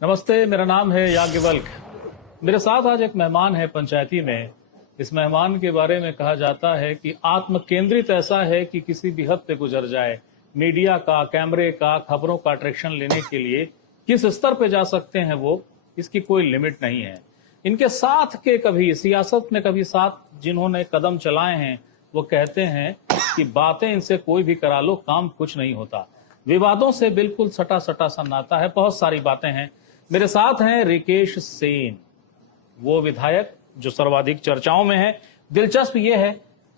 नमस्ते, मेरा नाम है याज्ञवल्क। मेरे साथ आज एक मेहमान है पंचायती में। इस मेहमान के बारे में कहा जाता है कि आत्म केंद्रित ऐसा है कि किसी भी हद पे गुजर जाए। मीडिया का, कैमरे का, खबरों का अट्रैक्शन लेने के लिए किस स्तर पे जा सकते हैं वो, इसकी कोई लिमिट नहीं है। इनके साथ के कभी सियासत में कभी साथ जिन्होंने कदम चलाए हैं, वो कहते हैं कि बातें इनसे कोई भी करा लो, काम कुछ नहीं होता। विवादों से बिल्कुल सटा सटा सा नाता है, बहुत सारी बातें हैं। मेरे साथ हैं रिकेश सेन, वो विधायक जो सर्वाधिक चर्चाओं में है। दिलचस्प ये है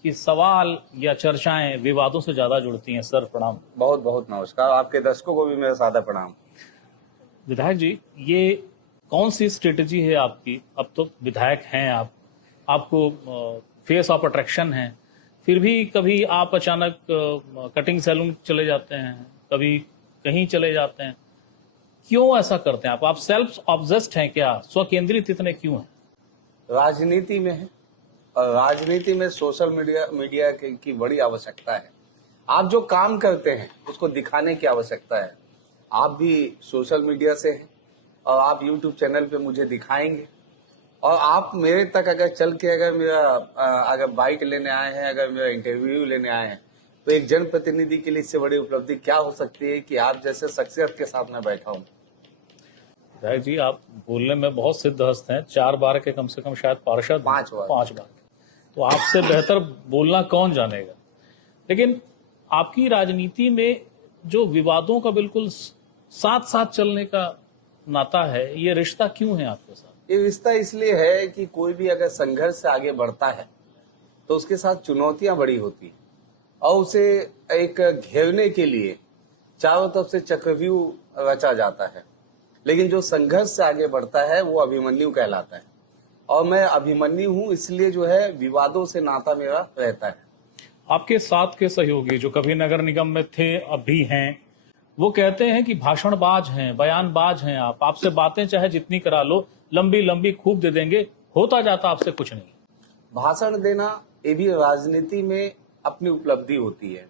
कि सवाल या चर्चाएं विवादों से ज्यादा जुड़ती हैं। सर प्रणाम। बहुत बहुत नमस्कार। आपके दर्शकों को भी मेरा सादर प्रणाम। विधायक जी, ये कौन सी स्ट्रेटजी है आपकी? अब तो विधायक हैं आप, आपको फेस ऑफ अट्रैक्शन है, फिर भी कभी आप अचानक कटिंग सैलून चले जाते हैं, कभी कहीं चले जाते हैं। क्यों ऐसा करते हैं आप सेल्फ ऑब्सेस्ड हैं क्या? स्वकेंद्रित इतने क्यों हैं? राजनीति में है और राजनीति में सोशल मीडिया की बड़ी आवश्यकता है। आप जो काम करते हैं उसको दिखाने की आवश्यकता है। आप भी सोशल मीडिया से हैं और आप यूट्यूब चैनल पे मुझे दिखाएंगे, और आप मेरे तक अगर चल के अगर बाइक लेने आए हैं, अगर मेरा इंटरव्यू लेने आए हैं, तो एक जनप्रतिनिधि के लिए इससे बड़ी उपलब्धि क्या हो सकती है कि आप जैसे शख्सियत के साथ मैं बैठा हूँ। विधायक जी, आप बोलने में बहुत सिद्धहस्त हैं। 4 बार के कम से कम शायद पार्षद, 5 बार। 5 बार। तो आपसे बेहतर बोलना कौन जानेगा। लेकिन आपकी राजनीति में जो विवादों का बिल्कुल साथ साथ चलने का नाता है, ये रिश्ता क्यों है आपके साथ? ये रिश्ता इसलिए है कि कोई भी अगर संघर्ष से आगे बढ़ता है तो उसके साथ चुनौतियां बड़ी होती हैं, और उसे एक घेरने के लिए चारों तरफ से चक्रव्यूह रचा जाता है। लेकिन जो संघर्ष से आगे बढ़ता है वो अभिमन्यु कहलाता है, और मैं अभिमन्यु हूं, इसलिए जो है विवादों से नाता मेरा रहता है। आपके साथ के सहयोगी जो कभी नगर निगम में थे, अब भी हैं, वो कहते हैं कि भाषणबाज हैं, बयानबाज हैं। आपसे बातें चाहे जितनी करा लो, लंबी लंबी खूब दे देंगे, होता जाता आपसे कुछ नहीं। भाषण देना ये भी राजनीति में अपनी उपलब्धि होती है।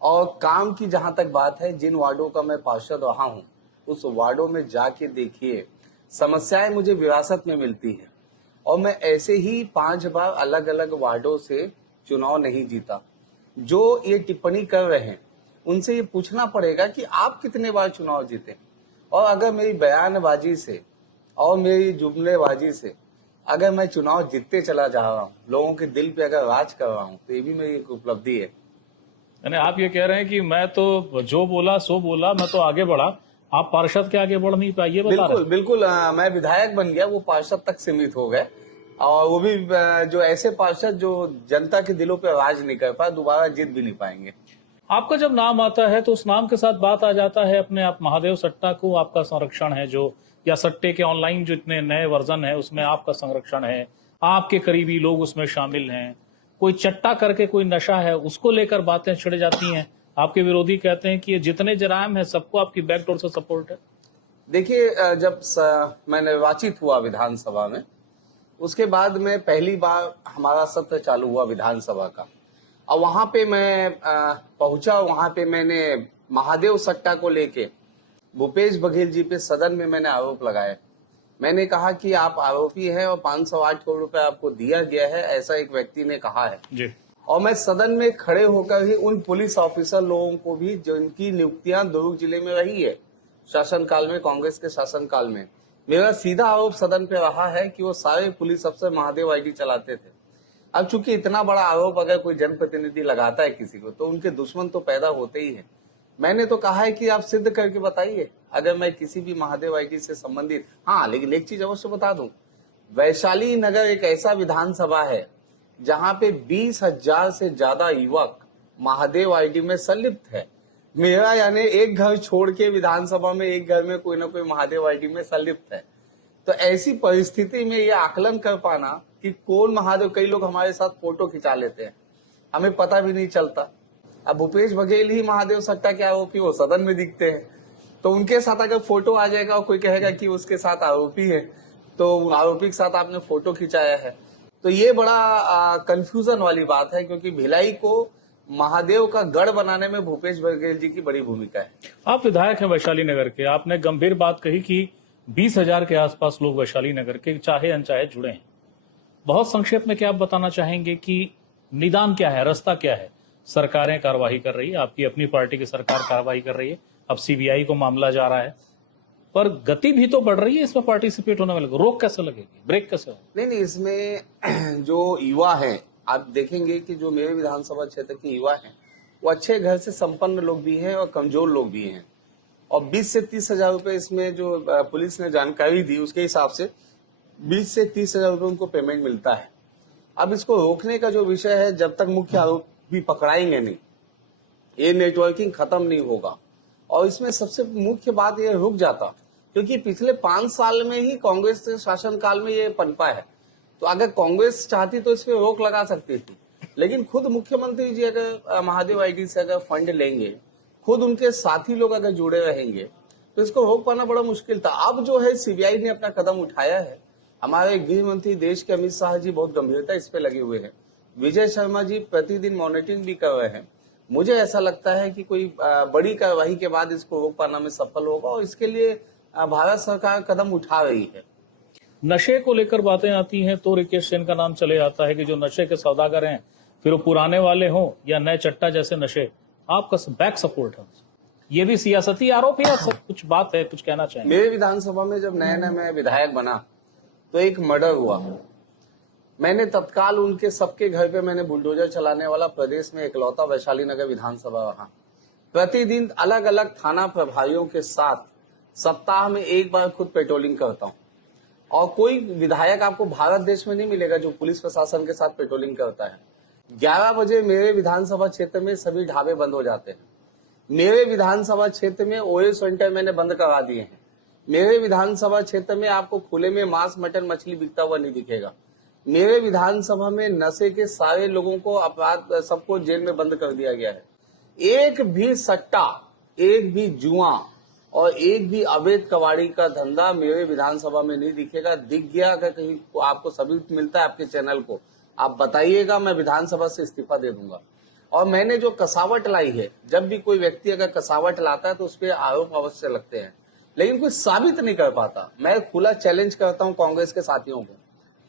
और काम की जहां तक बात है, जिन वार्डों का मैं पार्षद रहा हूं, उस वार्डों में जाके देखिए, समस्याएं मुझे विरासत में मिलती है, और मैं ऐसे ही 5 बार अलग अलग वार्डों से चुनाव नहीं जीता। जो ये टिप्पणी कर रहे हैं उनसे ये पूछना पड़ेगा कि आप कितने बार चुनाव जीते, और अगर मेरी बयानबाजी से और मेरी जुमलेबाजी से अगर मैं चुनाव जीतते चला जा रहा हूँ, लोगों के दिल पे अगर राज कर रहा हूँ, तो ये भी मेरी एक उपलब्धि है। यानी आप ये कह रहे हैं कि मैं तो जो बोला सो बोला, मैं तो आगे बढ़ा, आप पार्षद के आगे बढ़ नहीं पाए, ये बता रहे बिल्कुल हैं? बिल्कुल। मैं विधायक बन गया, वो पार्षद तक सीमित हो गए, और वो भी जो ऐसे पार्षद जो जनता के दिलों पे राज नहीं कर पाए, दोबारा जीत भी नहीं पाएंगे। आपका जब नाम आता है तो उस नाम के साथ बात आ जाता है अपने आप महादेव सट्टा को आपका संरक्षण है, जो या सट्टे के ऑनलाइन जो इतने नए वर्जन है उसमें आपका संरक्षण है, आपके करीबी लोग उसमें शामिल हैं। कोई चट्टा करके कोई नशा है, उसको लेकर बातें छिड़ जाती हैं। आपके विरोधी कहते हैं कि ये जितने जराइम है सबको आपकी बैकडोर से सपोर्ट है। देखिए, जब मैं निर्वाचित हुआ विधानसभा में, उसके बाद में पहली बार हमारा सत्र चालू हुआ विधानसभा का, और वहां पे मैं पहुंचा। वहां पे मैंने महादेव सट्टा को लेके भूपेश बघेल जी पे सदन में मैंने आरोप लगाए। मैंने कहा कि आप आरोपी हैं और 508 करोड़ रुपए आपको दिया गया है, ऐसा एक व्यक्ति ने कहा है जी। और मैं सदन में खड़े होकर ही उन पुलिस ऑफिसर लोगों को भी, जिनकी नियुक्तियां दुर्ग जिले में रही है शासनकाल में, कांग्रेस के शासनकाल में, मेरा सीधा आरोप सदन पे रहा है कि वो सारे पुलिस अफसर महादेव आईडी चलाते थे। अब चूंकि इतना बड़ा आरोप अगर कोई जनप्रतिनिधि लगाता है किसी को, तो उनके दुश्मन तो पैदा होते ही है। मैंने तो कहा है कि आप सिद्ध करके बताइए अगर मैं किसी भी महादेव आईडी से संबंधित। हाँ, लेकिन एक चीज अवश्य बता दूं, वैशाली नगर एक ऐसा विधानसभा है जहां पे 20,000 से ज्यादा युवक महादेव आईडी में संलिप्त है। मेरा यानी एक घर छोड़ के विधानसभा में एक घर में कोई ना कोई महादेव आईडी में संलिप्त है। तो ऐसी परिस्थिति में ये आकलन कर पाना कि कौन महादेव, कई लोग हमारे साथ फोटो खिंचा लेते हैं, हमें पता भी नहीं चलता। अब भूपेश बघेल ही महादेव सट्टा के आरोपी वो सदन में दिखते हैं, तो उनके साथ अगर फोटो आ जाएगा और कोई कहेगा कि उसके साथ आरोपी है, तो आरोपी के साथ आपने फोटो खिंचाया है, तो ये बड़ा कंफ्यूजन वाली बात है। क्योंकि भिलाई को महादेव का गढ़ बनाने में भूपेश बघेल जी की बड़ी भूमिका है। आप विधायक हैं वैशाली नगर के, आपने गंभीर बात कही कि 20,000 के आसपास लोग वैशाली नगर के चाहे अनचाहे जुड़े हैं। बहुत संक्षेप में क्या आप बताना चाहेंगे कि निदान क्या है, रास्ता क्या है? सरकारें कार्रवाई कर रही है, आपकी अपनी पार्टी की सरकार कार्रवाई कर रही है, अब सीबीआई को मामला जा रहा है, पर गति भी तो बढ़ रही है इसमें पार्टिसिपेट होने वाले को। रोक कैसे लगेगी, ब्रेक कैसे होगा? नहीं, इसमें जो युवा हैं, आप देखेंगे कि जो मेरे विधानसभा क्षेत्र के युवा हैं वो अच्छे घर से संपन्न लोग भी हैं और कमजोर लोग भी हैं, और 20 से 30 हजार रुपए इसमें जो पुलिस ने जानकारी दी उसके हिसाब से 20 से 30 हजार रुपए उनको पेमेंट मिलता है। अब इसको रोकने का जो विषय है, जब तक मुख्य आरोपी पकड़ाएंगे नहीं, ये नेटवर्किंग खत्म नहीं होगा। और इसमें सबसे मुख्य बात ये रुक जाता, क्योंकि पिछले 5 साल में ही कांग्रेस के शासनकाल में ये पनपा है। तो अगर कांग्रेस चाहती तो इस पे रोक लगा सकती थी, लेकिन खुद मुख्यमंत्री जी अगर महादेव आईडी से अगर फंड लेंगे, खुद उनके साथी लोग अगर जुड़े रहेंगे, तो इसको रोक पाना बड़ा मुश्किल था। अब जो है सीबीआई ने अपना कदम उठाया है। हमारे गृह मंत्री देश के अमित शाह जी बहुत गंभीरता इस पे लगे हुए हैं। विजय शर्मा जी प्रतिदिन मॉनिटरिंग भी कर रहे हैं। मुझे ऐसा लगता है कि कोई बड़ी कार्रवाई के बाद इसको रोक पाना में सफल होगा, और इसके लिए भारत सरकार कदम उठा रही है। नशे को लेकर बातें आती हैं तो रिकेश सेन का नाम चले आता है कि जो नशे के सौदागर हैं, फिर वो पुराने वाले हों या नए चट्टा जैसे नशे, आपका बैक सपोर्ट है। ये भी सियासती आरोप है, सब कुछ बात है, कुछ कहना चाहेंगे? मेरे विधानसभा में जब नया मैं विधायक बना तो एक मर्डर हुआ। मैंने तत्काल उनके सबके घर पे मैंने बुलडोजर चलाने वाला प्रदेश में इकलौता वैशाली नगर विधानसभा रहा। प्रतिदिन अलग अलग थाना प्रभारियों के साथ सप्ताह में एक बार खुद पेट्रोलिंग करता हूँ, और कोई विधायक आपको भारत देश में नहीं मिलेगा जो पुलिस प्रशासन के साथ पेट्रोलिंग करता है। 11 बजे मेरे विधानसभा क्षेत्र में सभी ढाबे बंद हो जाते हैं। मेरे विधानसभा क्षेत्र में ओए सेंटर मैंने बंद करा दिए हैं। मेरे विधानसभा क्षेत्र में आपको खुले में मांस मटन मछली बिकता हुआ नहीं दिखेगा। मेरे विधानसभा में नशे के सारे लोगों को अपराध सबको जेल में बंद कर दिया गया है। एक भी सट्टा, एक भी जुआ और एक भी अवैध कबाड़ी का धंधा मेरे विधानसभा में नहीं दिखेगा। दिख गया अगर कहीं आपको सबूत मिलता है आपके चैनल को, आप बताइएगा, मैं विधानसभा से इस्तीफा दे दूंगा। और मैंने जो कसावट लाई है, जब भी कोई व्यक्ति अगर कसावट लाता है तो उस पर आरोप अवश्य लगते हैं, लेकिन कोई साबित नहीं कर पाता। मैं खुला चैलेंज करता हूं कांग्रेस के साथियों को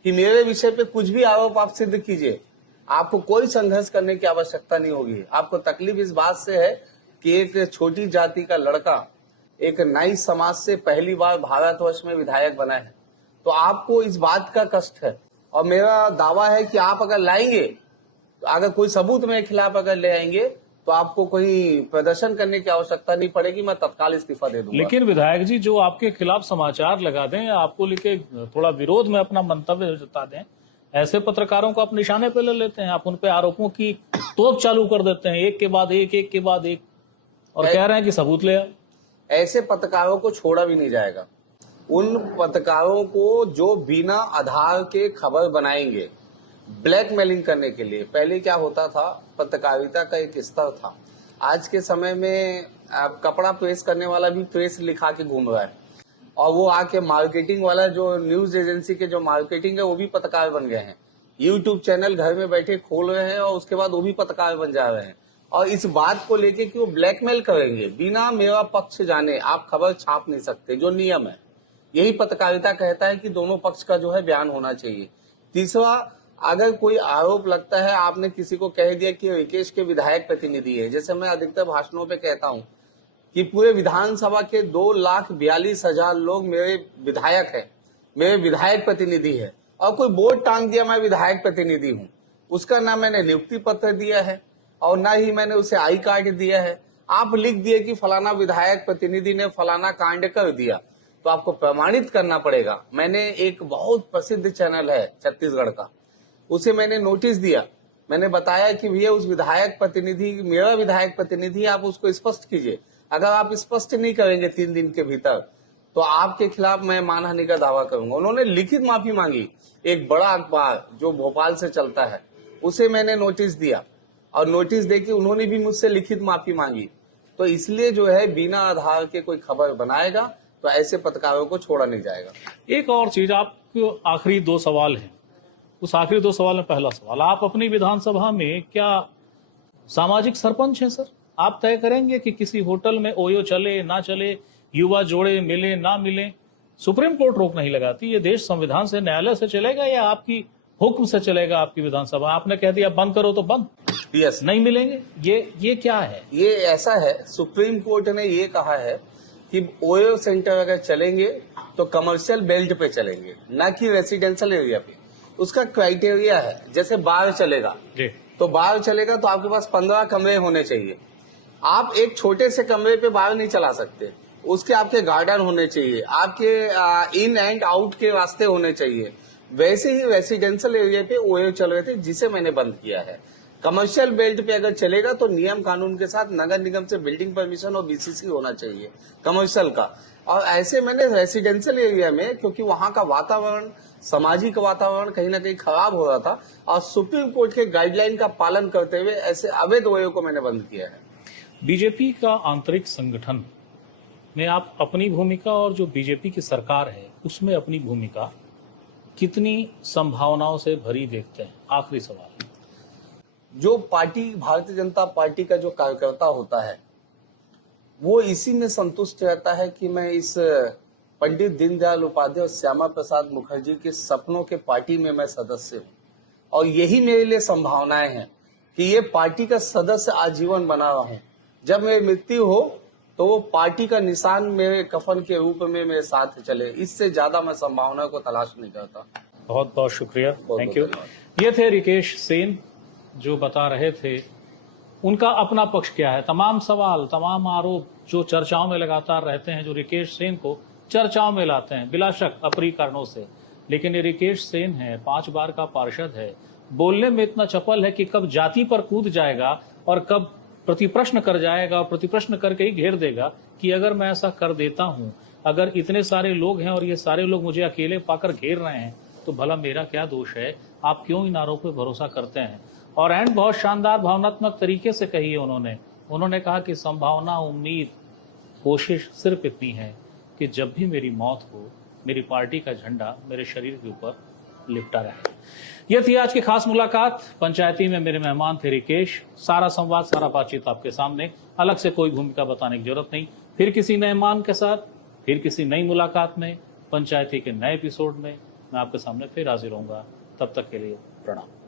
कि मेरे विषय पे कुछ भी आरोप आप सिद्ध कीजिए, आपको कोई संघर्ष करने की आवश्यकता नहीं होगी। आपको तकलीफ इस बात से है कि एक छोटी जाति का लड़का एक नाई समाज से पहली बार भारतवर्ष में विधायक बना है, तो आपको इस बात का कष्ट है। और मेरा दावा है कि आप अगर लाएंगे, अगर कोई सबूत मेरे खिलाफ अगर ले आएंगे, तो आपको कोई प्रदर्शन करने की आवश्यकता नहीं पड़ेगी, मैं तत्काल इस्तीफा दे दूंगा। लेकिन विधायक जी जो आपके खिलाफ समाचार लगा दें या आपको लेके थोड़ा विरोध में अपना मंतव्य जता दें, ऐसे पत्रकारों को आप निशाने पे ले लेते हैं, आप उन पे आरोपों की तोप चालू कर देते हैं, एक के बाद एक, और कह रहे हैं कि सबूत ले आओ। ऐसे पत्रकारों को छोड़ा भी नहीं जाएगा। उन पत्रकारों को जो बिना आधार के खबर बनाएंगे ब्लैकमेलिंग करने के लिए। पहले क्या होता था, पत्रकारिता का एक स्तर था। आज के समय में कपड़ा प्रेस करने वाला भी प्रेस लिखा के घूम रहा है, और वो आके मार्केटिंग वाला जो न्यूज एजेंसी के जो मार्केटिंग है वो भी पत्रकार बन गए हैं। यूट्यूब चैनल घर में बैठे खोल रहे हैं और उसके बाद वो भी पत्रकार बन जा रहे हैं, और इस बात को लेके कि वो ब्लैकमेल करेंगे। बिना मेरा पक्ष जाने आप खबर छाप नहीं सकते, जो नियम है। यही पत्रकारिता कहता है कि दोनों पक्ष का जो है बयान होना चाहिए। तीसरा, अगर कोई आरोप लगता है, आपने किसी को कह दिया कि रिकेश के विधायक प्रतिनिधि है, जैसे मैं अधिकतर भाषणों पे कहता हूं कि पूरे विधानसभा के 2,42,000 लोग मेरे विधायक है, मेरे विधायक प्रतिनिधि है, और कोई बोर्ड टांग दिया मैं विधायक प्रतिनिधि हूं, उसका ना मैंने नियुक्ति पत्र दिया है और ना ही मैंने उसे आई कार्ड दिया है। आप लिख दिए कि फलाना विधायक प्रतिनिधि ने फलाना कांड कर दिया, तो आपको प्रमाणित करना पड़ेगा। मैंने एक बहुत प्रसिद्ध चैनल है छत्तीसगढ़ का, उसे मैंने नोटिस दिया, मैंने बताया कि भैया उस विधायक प्रतिनिधि, मेरा विधायक प्रतिनिधि, आप उसको स्पष्ट कीजिए। अगर आप स्पष्ट नहीं करेंगे 3 दिन के भीतर, तो आपके खिलाफ मैं मानहानि का दावा करूंगा। उन्होंने लिखित माफी मांगी। एक बड़ा अखबार जो भोपाल से चलता है उसे मैंने नोटिस दिया, और नोटिस देके उन्होंने भी मुझसे लिखित माफी मांगी। तो इसलिए जो है बिना आधार के कोई खबर बनाएगा तो ऐसे पत्रकारों को छोड़ा नहीं जाएगा। एक और चीज, आपको आखिरी 2 सवाल हैं। उस आखिरी 2 सवाल में पहला सवाल, आप अपनी विधानसभा में क्या सामाजिक सरपंच हैं सर? आप तय करेंगे कि किसी होटल में ओयो चले ना चले, युवा जोड़े मिले ना मिले, सुप्रीम कोर्ट रोक नहीं लगाती। ये देश संविधान से, न्यायालय से चलेगा या आपकी हुक्म से चलेगा? आपकी विधानसभा, आपने कह दिया बंद करो तो बंद, यस, नहीं मिलेंगे। ये क्या है? ये ऐसा है, सुप्रीम कोर्ट ने ये कहा है कि ओयो सेंटर अगर चलेंगे तो कमर्शियल बेल्ट पे चलेंगे, ना कि रेसिडेंशियल एरिया पे। उसका क्राइटेरिया है, जैसे बार चलेगा जी, तो बार चलेगा तो आपके पास 15 कमरे होने चाहिए। आप एक छोटे से कमरे पे बार नहीं चला सकते, उसके आपके गार्डन होने चाहिए, आपके इन एंड आउट के रास्ते होने चाहिए। वैसे ही रेसिडेंशियल एरिया पे ओयो चल रहे थे, जिसे मैंने बंद किया है। कमर्शियल बेल्ट पे अगर चलेगा तो नियम कानून के साथ नगर निगम से बिल्डिंग परमिशन और बीसीसी होना चाहिए कमर्शियल का। और ऐसे मैंने रेसिडेंशियल एरिया में, क्योंकि वहां का वातावरण, सामाजिक वातावरण कहीं ना कहीं खराब हो रहा था, और सुप्रीम कोर्ट के गाइडलाइन का पालन करते हुए ऐसे अवैध ओयो को मैंने बंद किया है। बीजेपी का आंतरिक संगठन में आप अपनी भूमिका और जो बीजेपी की सरकार है उसमें अपनी भूमिका कितनी संभावनाओं से भरी देखते हैं? आखिरी सवाल। जो पार्टी, भारतीय जनता पार्टी का जो कार्यकर्ता होता है, वो इसी में संतुष्ट रहता है कि मैं इस पंडित दीनदयाल उपाध्याय और श्यामा प्रसाद मुखर्जी के सपनों के पार्टी में मैं सदस्य हूँ, और यही मेरे लिए संभावनाएं हैं कि ये पार्टी का सदस्य आजीवन बना रहूं। जब मेरी मृत्यु हो तो वो पार्टी का निशान मेरे कफन के रूप में मेरे साथ चले। इससे ज्यादा मैं संभावना को तलाश नहीं करता। बहुत बहुत शुक्रिया, थैंक यू। धन्यवाद। ये थे रिकेश सेन जो बता रहे थे उनका अपना पक्ष क्या है। तमाम सवाल, तमाम आरोप जो चर्चाओं में लगातार रहते हैं, जो रिकेश सेन को चर्चाओं में लाते हैं, बिला शक अप्रिय कारणों से, लेकिन ये रिकेश सेन है, 5 बार का पार्षद है, बोलने में इतना चपल है कि कब जाति पर कूद जाएगा और कब प्रतिप्रश्न कर जाएगा, और प्रतिप्रश्न करके ही घेर देगा कि अगर मैं ऐसा कर देता हूं, अगर इतने सारे लोग हैं और ये सारे लोग मुझे अकेले पाकर घेर रहे हैं, तो भला मेरा क्या दोष है? आप क्यों इन आरोपों पर भरोसा करते हैं? और एंड बहुत शानदार भावनात्मक तरीके से कही है उन्होंने कहा कि संभावना, उम्मीद, कोशिश सिर्फ इतनी है कि जब भी मेरी मौत हो, मेरी पार्टी का झंडा मेरे शरीर के ऊपर लिपटा रहे। यह थी आज की खास मुलाकात। पंचायती में मेरे मेहमान थे रिकेश। सारा संवाद, सारा बातचीत आपके सामने, अलग से कोई भूमिका बताने की जरूरत नहीं। फिर किसी नए मेहमान के साथ, फिर किसी नई मुलाकात में, पंचायती के नए एपिसोड में मैं आपके सामने फिर हाजिर होऊंगा। तब तक के लिए प्रणाम।